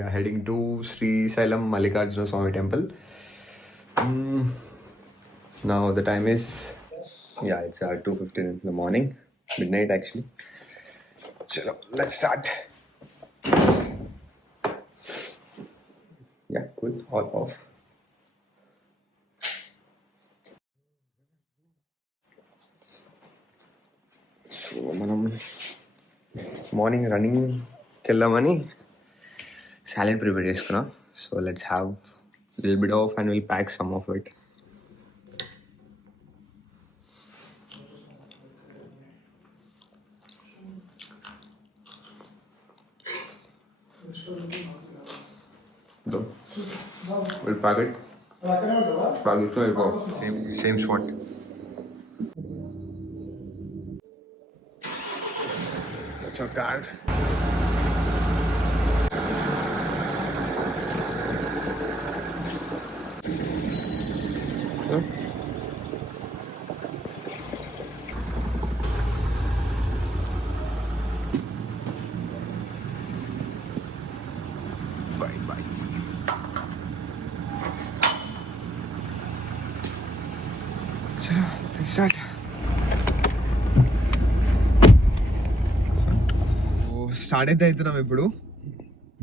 we are heading to Sri Sailam Mallikarjuna Swami Temple. Now the time is, it's 2:15 in the morning, midnight actually. Chalo, let's start. Yeah, cool, all off. So మనం మార్నింగ్ రన్నింగ్కి వెళ్దామని salad prepare చేసుకున్నా. So let's have little bit of and will pack some of it. We'll pack it. Pack it so I go. Same spot. That's our card. Huh? Bye. Chalo, let's start. Start అయితే అవుతున్నాం ఇప్పుడు.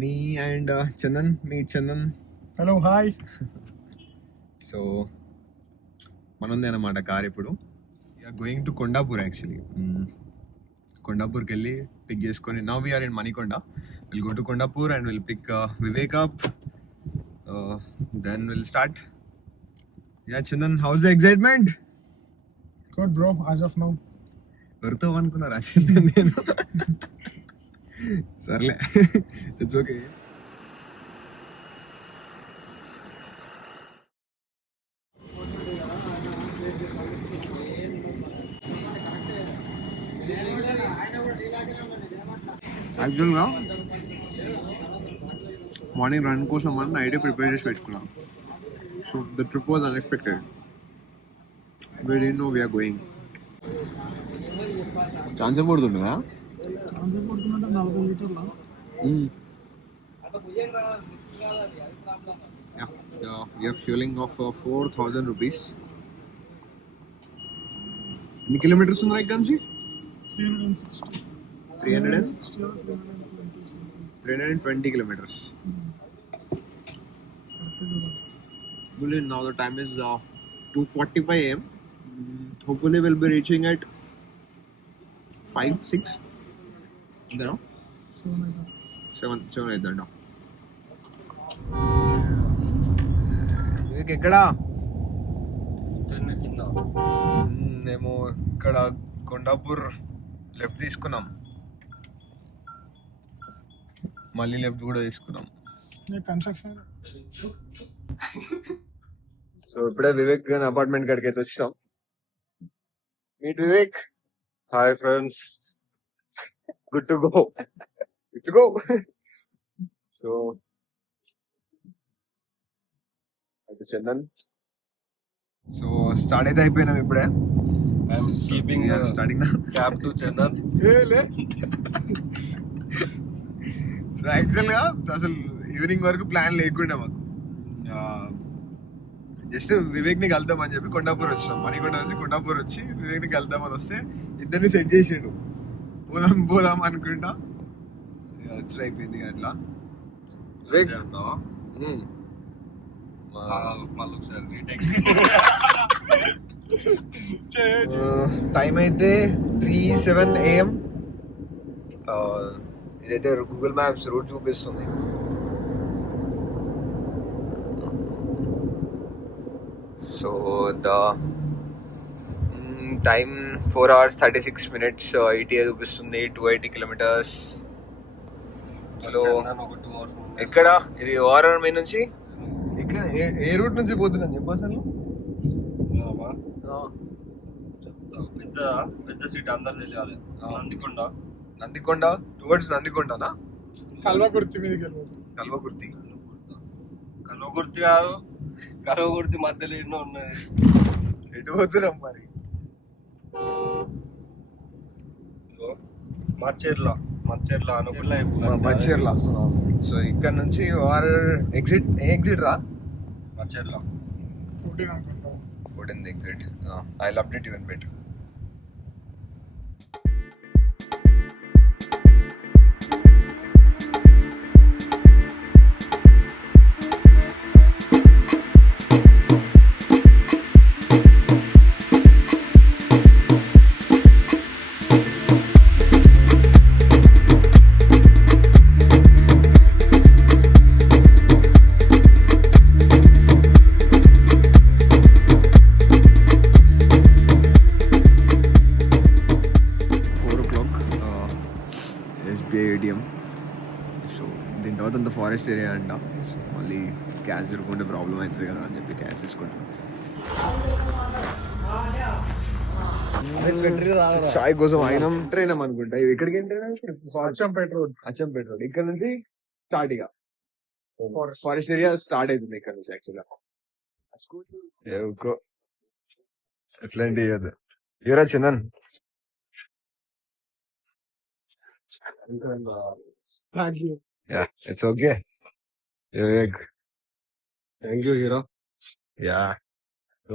Me and Chandan, meet Chandan. Hello, hi. So మనది అన్నమాట car ఇప్పుడు. Going to Kondapur actually. కొండాపూర్కి వెళ్ళి pick చేసుకొని, now we are in Manikonda. Will go to Kondapur and will pick Vivek up. Then will start. Chandan, how's the excitement? Good bro, as of now. దొరుకుతావు అనుకున్నారా చందన్? నేను సర్లే, ఇట్స్ ఓకే. యాక్చువల్గా మార్నింగ్ రన్ కోసం మనం నైటే ప్రిపేర్ చేసి పెట్టుకున్నాం. So the trip was unexpected. We didn't know we're going. Chance పడుతుందా? పడుతుందంటే 40 లీటర్ల. We are fueling of 4,000 rupees. ఎన్ని కిలోమీటర్స్ ఉన్నాయి ఇక్కడ నుంచి? 320 kilometers. Now the time is 2:45 a.m. Hopefully we'll be reaching at 5-6. No? 7 అయిద్దంట. ఎక్కడా? మేము ఇక్కడ కొండాపూర్ లెఫ్ట్ తీసుకున్నాం, మళ్ళీ లెఫ్ట్ కూడా తీసుకున్నాం. కన్స్ట్రక్షన్. సో ఇప్పుడే వివేక్ గారి అపార్ట్మెంట్ కాడికి అయితే వచ్చినాం. మీట్ Vivek. Hi friends. Good to go. So అయితే చందన్, సో స్టార్ట్ అయితే అయిపోయినాం ఇప్పుడే. I'm keeping starting cab to Chandan. So యాక్చువల్గా అసలు ఈవినింగ్ వరకు ప్లాన్ లేకుండా మాకు జస్ట్ వివేక్ని కలుద్దామని చెప్పి కొండాపూర్ వచ్చినాం. మణికొండ నుంచి కొండాపూర్ వచ్చి వివేక్ని కలుద్దామని వస్తే ఇద్దరిని సెట్ చేసిండు. పోదాం అనుకుంటా వచ్చి అయిపోయింది అట్లా. వివేక్ మళ్ళీ ఒకసారి టైం అయితే 3:07 AM. ఇదైతే గూగుల్ మ్యాప్స్ రూట్ చూపిస్తుంది. సో ద టైం 4 hours 36 minutes ETA చూపిస్తుంది. 280 kilometers. సో ఎక్కడ ఇది ఓఆర్ఆర్ మీ నుంచి ఇక్కడ ఏ రూట్ నుంచి పోతున్నాను చెప్పు అసలు. పెద్ద సిటీ అందరు తెలియాలి. నందికొండ టువర్డ్స్ నందికొండనా? కల్వకుర్తి మీదకి వెళ్ళిపోతుంది. కల్వకుర్తి కాదు, కల్వకుర్తి మధ్యలో ఎన్నో ఉన్నది. ఎటు పోతున్నాం మరి? మచ్చేర్ల అనుకున్నా. మచ్చేర్ల సో ఇక్కడ నుంచి ఆర్ ఎగ్జిట్ రా మచ్చర్లో 14 అనుకుంటా. 14th exit. I'll update you in bit. SBI ATM. So దీని తర్వాత అంత ఫారెస్ట్ ఏరియా అంట. సో మళ్ళీ క్యాష్ దొరుకుంటే ప్రాబ్లం అవుతుంది కదా అని చెప్పి క్యాష్ తీసుకుంటాం. చాయ్ కోసం ఆయన ట్రైన్ అనుకుంటా. ఇది ఎక్కడికి అచ్చంపేట రోడ్. అచ్చంపేట రోడ్. ఇక్కడ నుంచి స్టార్ట్ ఇక ఫారెస్ట్ ఏరియా స్టార్ట్ అవుతుంది ఇక్కడ నుంచి యాక్చువల్గా. ఎట్లాంటి ఎవరా Chandan? Thank you. Yeah, it's okay. Vivek. Thank you hero. Yeah.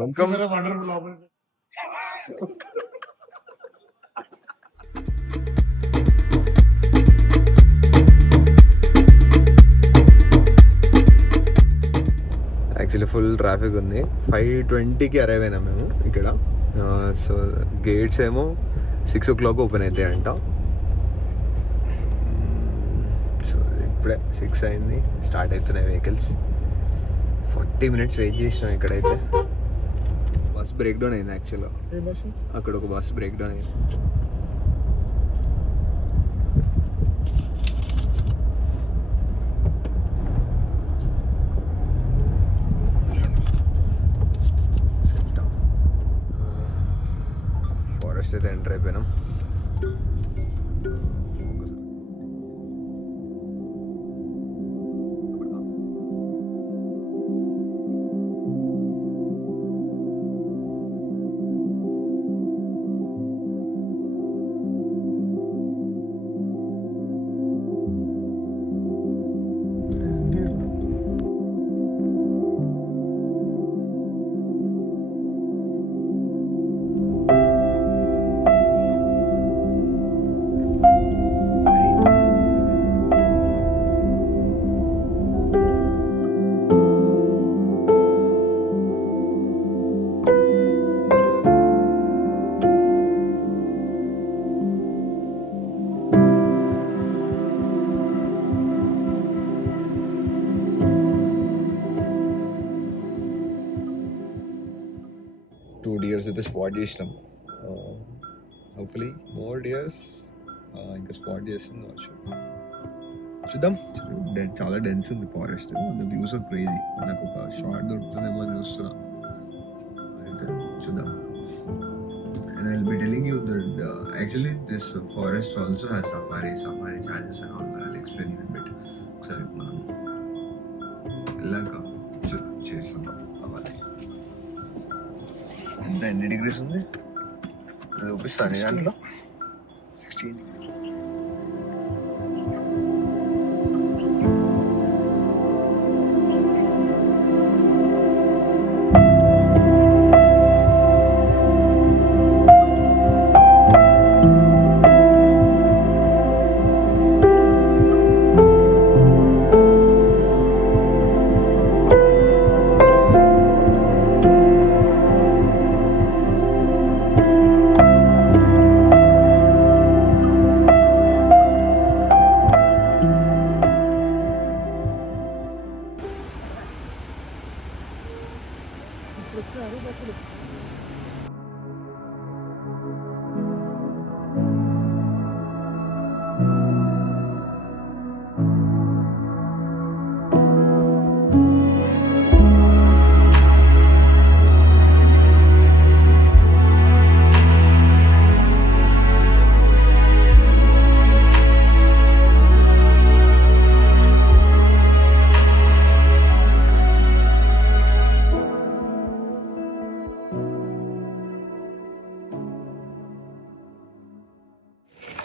Welcome. Wonderful opportunity. Actually full traffic ఉంది. 5:20కి అరైవ్ అయినా మేము ఇక్కడ. సో గేట్స్ ఏమో 6 o'clock ఓపెన్ అవుతాయంట. సో ఇప్పుడే 6 అయింది. స్టార్ట్ అవుతున్నాయి వెహికల్స్. 40 minutes వెయిట్ చేసినాం ఇక్కడైతే. బస్ బ్రేక్ డౌన్ అయింది యాక్చువల్గా. ఏ బస్సు? అక్కడ ఒక బస్ బ్రేక్ డౌన్ అయింది. ఫారెస్ట్ అయితే ఎంటర్ అయిపోయినాం. డియర్స్ అయితే స్పాట్ చేసినాం. హోప్ఫుల్లీ మోర్ డియర్స్ ఇంకా స్పాట్ చేస్తుంది కావచ్చు. చూద్దాం. చాలా డెన్స్ ఉంది forest. The views are crazy. నాకు ఒక షార్ట్ దొరుకుతుందేమో అని చూస్తున్నా. అయితే చూద్దాం. And I'll be telling you that actually this forest also has safari charges and all. I'll explain you in a bit. ఒకసారి మనం వెళ్ళాక చేస్తాం అవ్వాలి. ఎంత ఎన్ని డిగ్రీస్ ఉంది అది చూపిస్తాను దాంట్లో. 16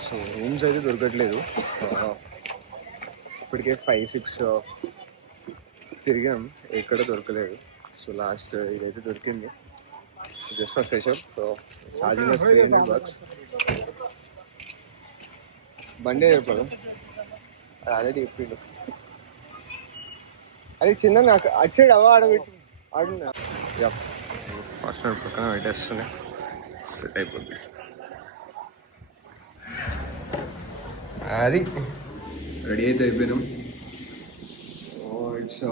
సో రూమ్స్ అయితే దొరకట్లేదు. ఇప్పటికే 5-6 తిరిగాం, ఎక్కడ దొరకలేదు. సో లాస్ట్ ఇదైతే దొరికింది. So just for fresher. So charging was $300. బండి చెప్పాడు, అది ఆల్రెడీ చెప్పిండు. అది చిన్న నాకు అటు సైడ్ అవ ఆడబెట్టి ఆడున్నా. ఫస్ట్ పక్కన పెట్టేస్తున్నాయి, సెట్ అయిపోతుంది. అది రెడీ అయితే అయిపోయినాం. ఇట్స్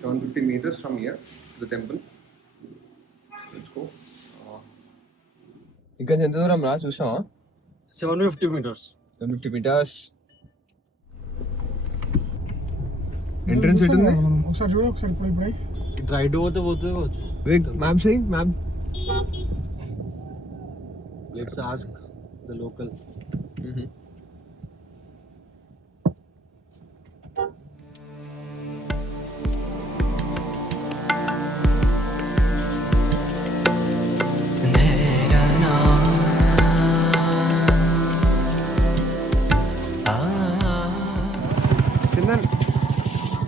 750 meters from here to the temple. Let's go. ఇక్కడ ఎంత దూరం రా చూసావా? 750 meters. 750 meters. ఎంట్రన్స్ ఎటు ఉంది? ఒకసారి చూడు, ఒకసారి ఇప్పుడే ఇటు రైట్ పోతే పోవచ్చు. Wait, map saying map. Let's ask the local.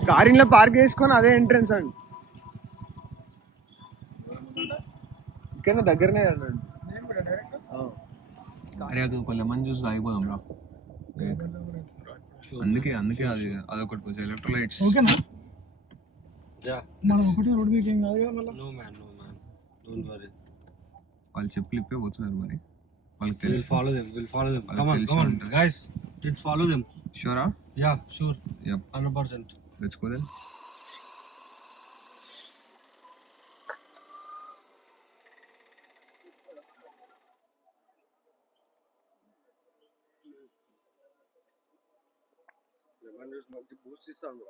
కారిన్లో పార్క్ చేసుకొని అదే ఎంట్రన్స్ అండి. ఇక్కడ దగ్గరనే అన్నాడు. కొంచెం మంది చూసి ఆగిపోదాం రా. అందుకే అది అదొకటి కొంచెం ఎలక్ట్రోలైట్స్. ఓకేనా? యా, మనం ఒకటి రోడ్ మీద ఏం కాదు కదా మళ్ళీ. No man don't worry. వాళ్ళు చెప్పులు ఇప్పే పోతున్నారు, మరి వాళ్ళకి తెలుసు. We'll follow them. Come on guys, let's follow them. Sure? Yeah, sure. Yep. 100%. Let's go then. మంచి బూస్ట్ ఇస్తాడు.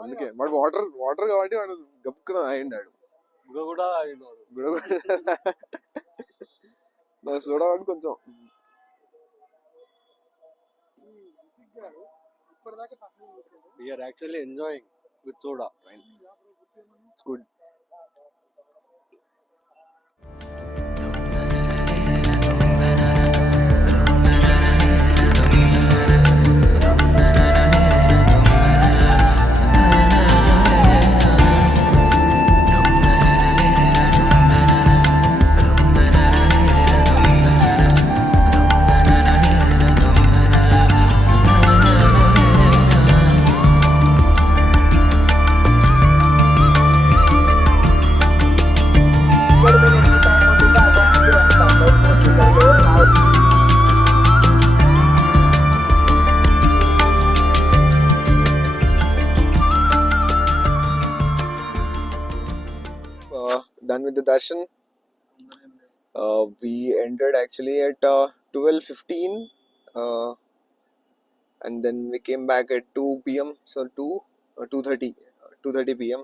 అందుకే వాడు వాటర్ కాబట్టి వాడు గప్పుకున్న అయ్యిండాడు. కూడా నా సోడా వాడు కొంచెం we are actually enjoying with soda. It's good. Done with the darshan. We entered actually at 12:15, and then we came back at 2 p.m. So 2:30 p.m.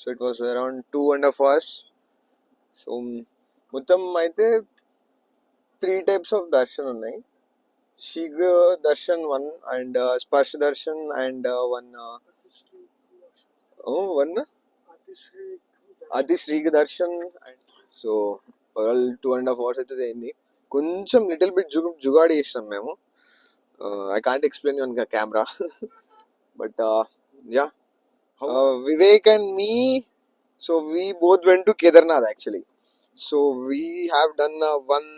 So it was around 2.5 hours. So మొత్తం అయితే 3 types of darshan ఉన్నాయి. శీఘ్ర దర్శన్ 1 and స్పర్శ Darshan and one అతి శ్రీఘ Darshan. So overall 2.5 hours అయితే అయింది. కొంచెం లిటిల్ బిట్ జుగాడి చేస్తాం మేము. I can't explain on camera but yeah, Vivek and me, so we both went to Kedarnath actually. So we have done one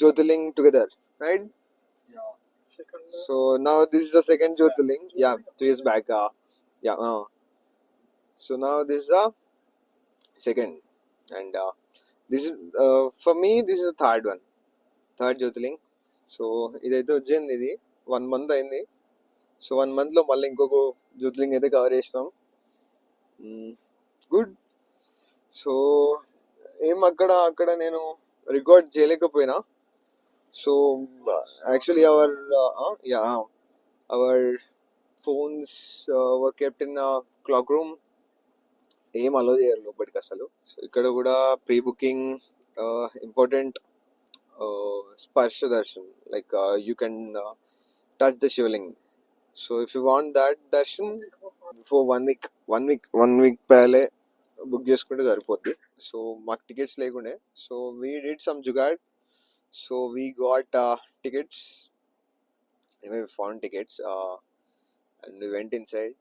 Jyotirling together, right? Yeah. So now this is the second Jyotirling. Yeah, 2 years back. So now this is the second, and this is for me this is the third Jyotirling. So ఇదైతే వచ్చింది, ఇది 1 month అయింది. సో 1 month లో మళ్ళీ ఇంకొక జ్యోతిర్లింగ్ అయితే కవర్ చేస్తాం. Good. So ఏం అక్కడ నేను రికార్డ్ చేయలేకపోయినా. So actually our phones were kept in cloak room. ఏం అలో చేయరు లోపలికి అసలు. సో ఇక్కడ కూడా ప్రీ బుకింగ్ ఇంపార్టెంట్. స్పర్శ Darshan, like you can touch the shivling. So if you want that darshan before 1 week pehle book చేసుకుంటే సరిపోద్ది. సో మాకు టికెట్స్ లేకుండే, so we did some jugaad. So we got tickets anyway, we found tickets and we went inside.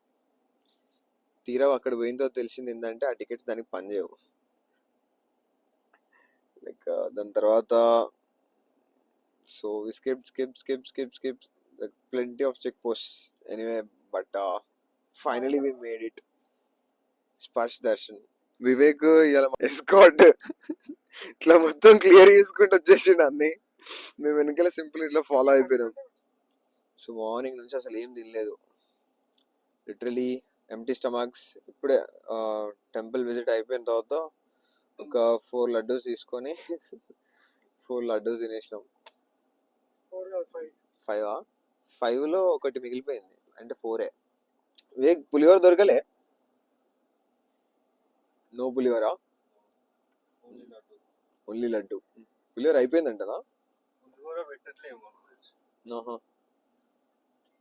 తీరా అక్కడ పోయిన తర్వాత తెలిసింది ఏంటంటే ఆ టికెట్స్ దానికి పనిచేయవు. లైక్ దాని తర్వాత so we skip like plenty of check posts anyway, but finally we made it. Sparsh దర్శన్ వివేక్ ఇలా ఎస్కాట్ ఇట్లా మొత్తం క్లియర్ చేసుకుంటూ వచ్చేసిండు అన్ని. మేము వెనకాల సింపుల్ ఇట్లా ఫాలో అయిపోయినాం. సో మార్నింగ్ నుంచి అసలు ఏం తినలేదు, లిటరలీ ఎంటీ స్టమక్స్. ఇప్పుడే టెంపుల్ విజిట్ అయిపోయిన తర్వాత ఒక 4 లడ్డూస్ తీసుకొని 4 లడ్డూస్ తినేసినాం. 5లో ఒకటి మిగిలిపోయింది అంటే 4. వివేక్ పులిహోర దొరకలే? నో పులిహోరా, ఓన్లీ లడ్డు. పులిహోర అయిపోయిందంటనా?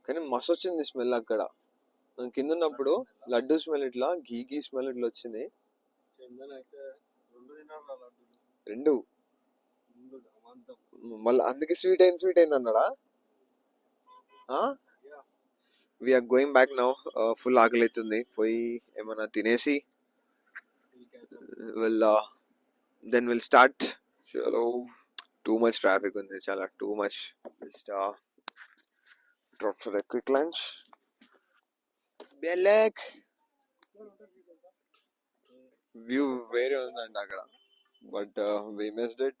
కానీ మస్తు వచ్చింది స్మెల్ అక్కడ. మనం కింద ఉన్నప్పుడు లడ్డు స్మెల్ ఇట్లా ఘీ స్మెల్ ఇట్లా వచ్చింది. 2 మళ్ళీ అందుకే స్వీట్ అయింది అన్నాడా? We're going back now. Full ఆకలి అవుతుంది, పోయి ఏమన్నా తినేసి then we'll start. Chalo, too much traffic ఉంది, చాలా too much. Just drop for a quick lunch. Belek view వేరే ఉందంట అక్కడ, but we missed it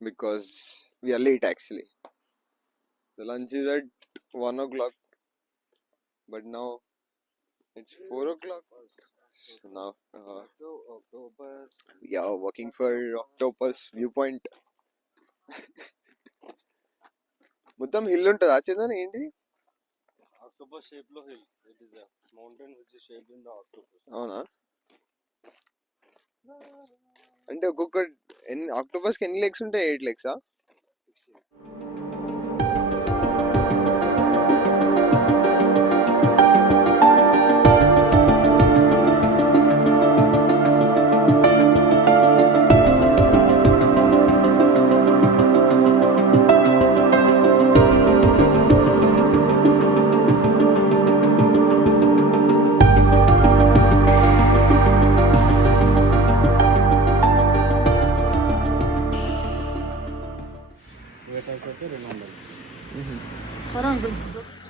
because we are late actually. The lunch is at 1 o'clock, but now it's 4 o'clock. So now we are working for Octopus Viewpoint. మొత్తం హిల్ ఉంటుందా చందన్? ఏంటి octopus shape లో hill. It is a mountain which is shaped in the octopus. అవునా? అంటే ఒక్కొక్క ఆక్టోపస్ కి ఎన్ని లెగ్స్ ఉంటాయి? 8 లెగ్సా?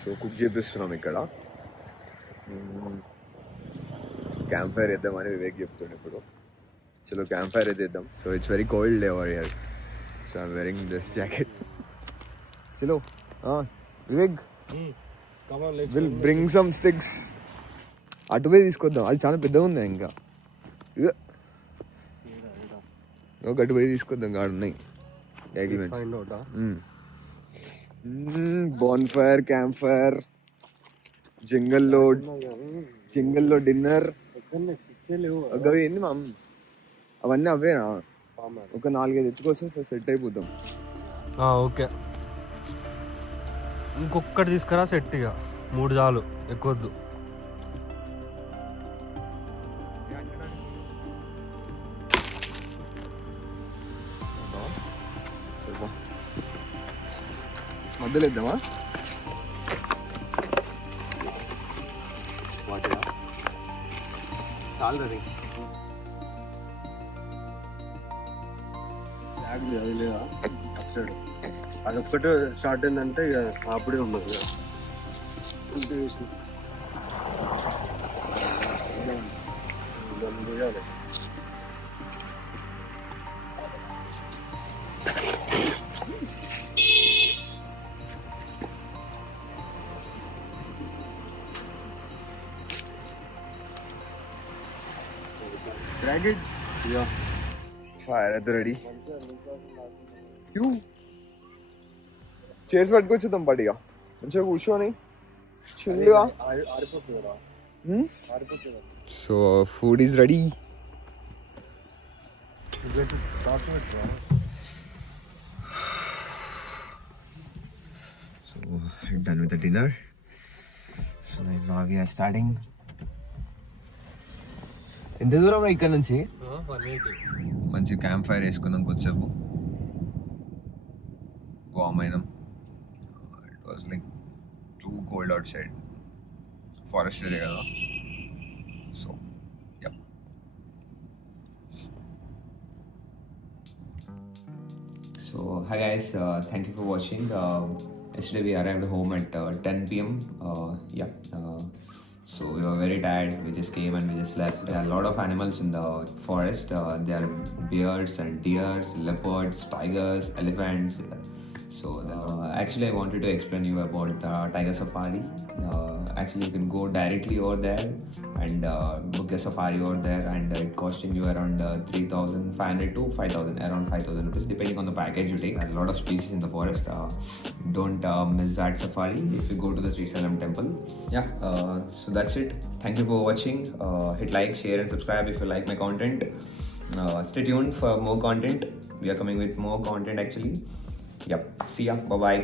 సో కుక్ చేపిస్తున్నాం ఇక్కడ. క్యాంప్ ఫైర్ వేద్దామని వివేక్ చెప్తాడు ఇప్పుడు. చలో క్యాంప్ ఫైర్ వేద్దాం. So it's very cold day over here, so I'm wearing this jacket. చలో Vivek will bring some sticks. అటువే తీసుకొద్దాం, అది చాలా పెద్దగా ఉంది. ఇంకా ఒక అటువే తీసుకొద్దాం, కాడు ఉన్నాయి. బాన్ ఫైర్, క్యాంప్ ఫైర్, జంగల్లో డిన్నర్. అవి ఏంది మా అవన్నీ అవేనా? ఒక 4-5 ఎత్తుకొస్తే సెట్ అయిపోతాం. ఓకే, ఇంకొకటి తీసుకురా సెట్. ఇక 3 చాలు, ఎక్కువద్దు. మధ్యలో ఇద్దామా? చాలు అది లేదా అప్ సైడ్ అదొక్కటే స్టార్ట్ అయిందంటే ఇక అప్పుడే ఉండదు. ఫైర్ అయితే రెడీ. చైర్స్ పట్టుకొచ్చేద్దాం పడిగా, మంచిగా కూర్చొని చిల్లుగా. So food is ready. So done with the dinner. So now we are starting. ఎంత దూరం ఇక్కడ నుంచి? మంచి క్యాంప్ ఫైర్ వేసుకున్నాం, కొద్దిసేపు వామ్ అయినాం. It because like too cold outside forest area కదా. So yeah. So, hi guys, thank you for watching. Yesterday we arrived home at 10 pm. So we were very tired. We just came and we just left. There are a lot of animals in the forest. There are bears and deers, leopards, tigers, elephants. So actually, I wanted to explain you about the tiger safari. Actually, you can go directly over there and book a safari over there, and it costing you around 3,500 to 5,000, around 5,000 rupees, depending on the package you take. There are a lot of species in the forest. Don't miss that safari if you go to the Sri Salam temple. Yeah, so that's it. Thank you for watching. Hit like, share, and subscribe if you like my content. Stay tuned for more content. We are coming with more content actually. Yep. See ya. Bye bye.